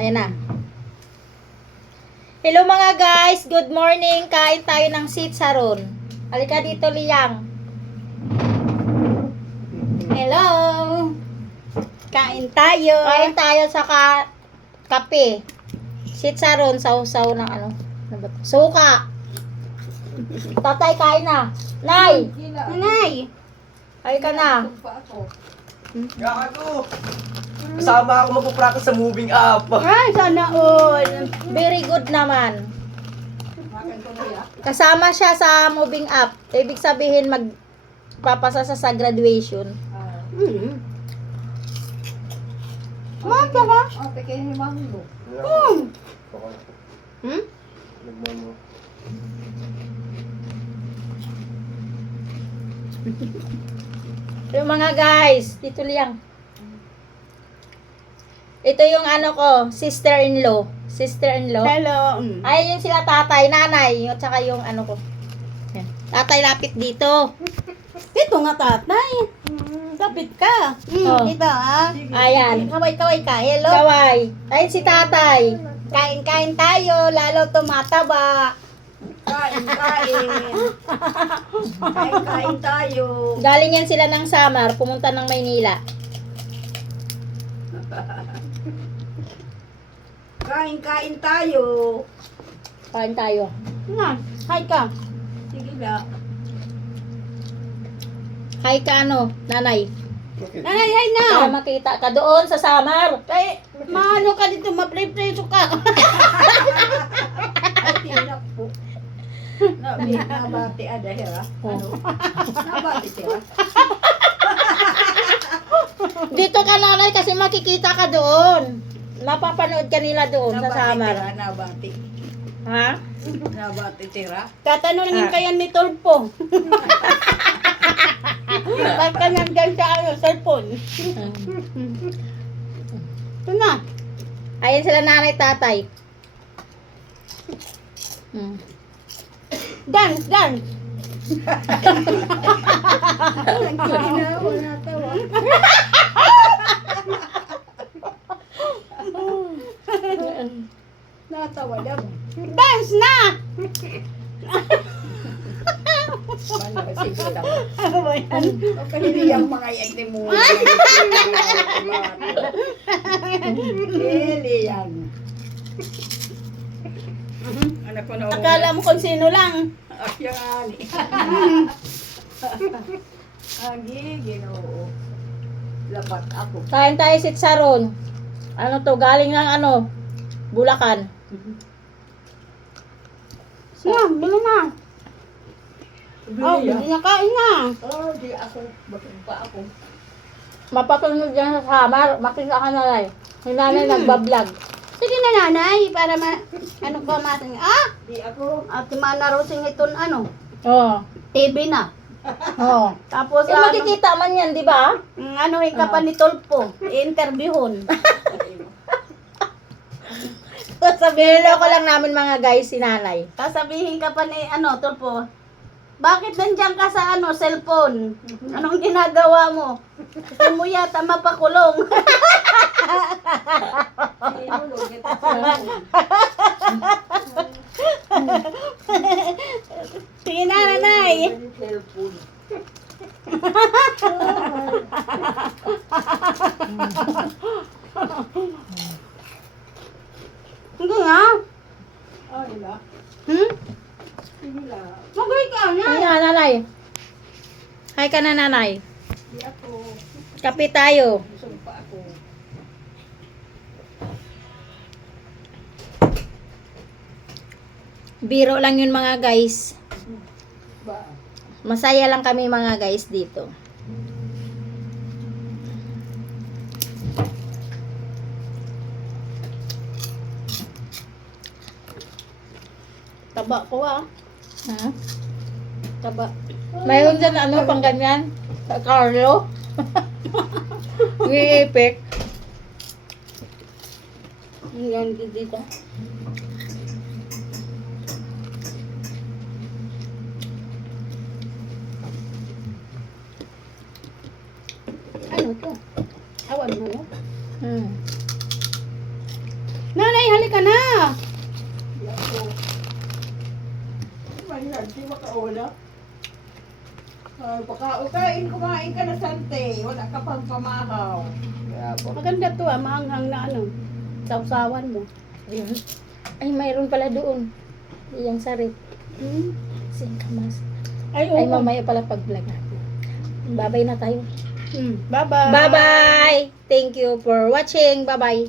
Ayan na. Hello mga guys, good morning. Kain tayo ng sitsaron. Halika dito, Liyang. Hello. Kain tayo. Kain tayo sa kape. Sitsaron, sausaw ng ano. Ano ba to? Suka. Tatay, kain na. Nay. Nanay. Ay ka na. Gago! Kasama ako magpupractice sa moving up. Ay, sana all. Very good naman. Kasama siya sa moving up. Ibig sabihin magpapasa sa graduation. Mata ka? Yung mga guys, dito Liyang. Ito yung ano ko, sister-in-law. Sister-in-law. Hello. Ay, yung sila tatay, nanay, at saka yung ano ko. Yan. Tatay, lapit dito. Dito nga tatay. Kapit ka. Oh. Dito ah. Ayan. Kaway-kaway ka. Hello. Kaway. Ayun si tatay. Kain-kain tayo. Lalo tumataba. Kain tayo. Galing yan sila ng Samar, pumunta ng Maynila. Kain tayo. Kain tayo. Nga. Hi ka. Sige na. Hi ka ano, nanay. Nanay, hi na. Para makita ka doon sa Samar. Ay, maano ka dito. Mapre-preso ka. Ay, tinak po. Nabati ada hera. Ano? Nabati tira. Dito ka nanay kasi makikita ka doon. Mapapanood ka nila doon sa Samar. Nabati. Ha? Nabati tira. Tatanungin kayo ni Tolpo. Baka nandyan sa ano, cellphone. Ito na. Ayan sila nanay tatay. Hmm. Dance, dance. Wala tawa. Natawa daw. Dance na! Ano sige daw. Ano ba yan? Okay, hindi yung mga yagdi mo. Hindi yan. Anak ko na. Akala mo kung sino lang. Yung ani. Agi, ginoo. Lapat ako. Kain tayo sitsaron. Ano to, galing ng ano, Bulacan. Na, bilo na. Oh, hindi na kain na. Oh, di ako. Bakit pa ako? Mapapanood yan sa Samar, makita ka nanay. Yung nanay nagbablog. Sige na nanay, para ano ba matin? Ah! Di ako. At manarosing iton ano, Oo. TV na. Oo. Tapos Eh, makikita man yan, di ba? ano ka pa ni Tolpo, i-interviewon. Sabihin ko lang namin mga guys, si nanay. Sasabihin ka pa ni ano, Tolpo, bakit nandiyan ka sa ano, cellphone? Anong ginagawa mo? Gusto mo yata mapakulong. Sige na, nanay. Hindi nga. Oh, ila. Sige la. Magay ka na. Ay, nanay. Hi ka na, nanay. Di ako. Kape tayo. Gusto pa ako. Biro lang yun mga guys. Ba? Masaya lang kami mga guys dito. Taba ko ah. Ha? Taba. Mayroon dyan ano pang ganyan? Carlo? Iipik. Yan dito. Ano to? Awan mo. Hmm. ka na. Di ako. Manyan, di makaula. Kumain ka na sante. Wala ka pang pamahaw. Kaya po. Maganda to maanghang na ano. Sausawan mo. Ayun. Ay, mayroon pala doon. Iyang sarip. Hmm? Singkamas. Ay, Ay, oo. mamaya pala pag-vlog natin. Babay na tayo. Bye-bye. Bye-bye! Thank you for watching. Bye-bye.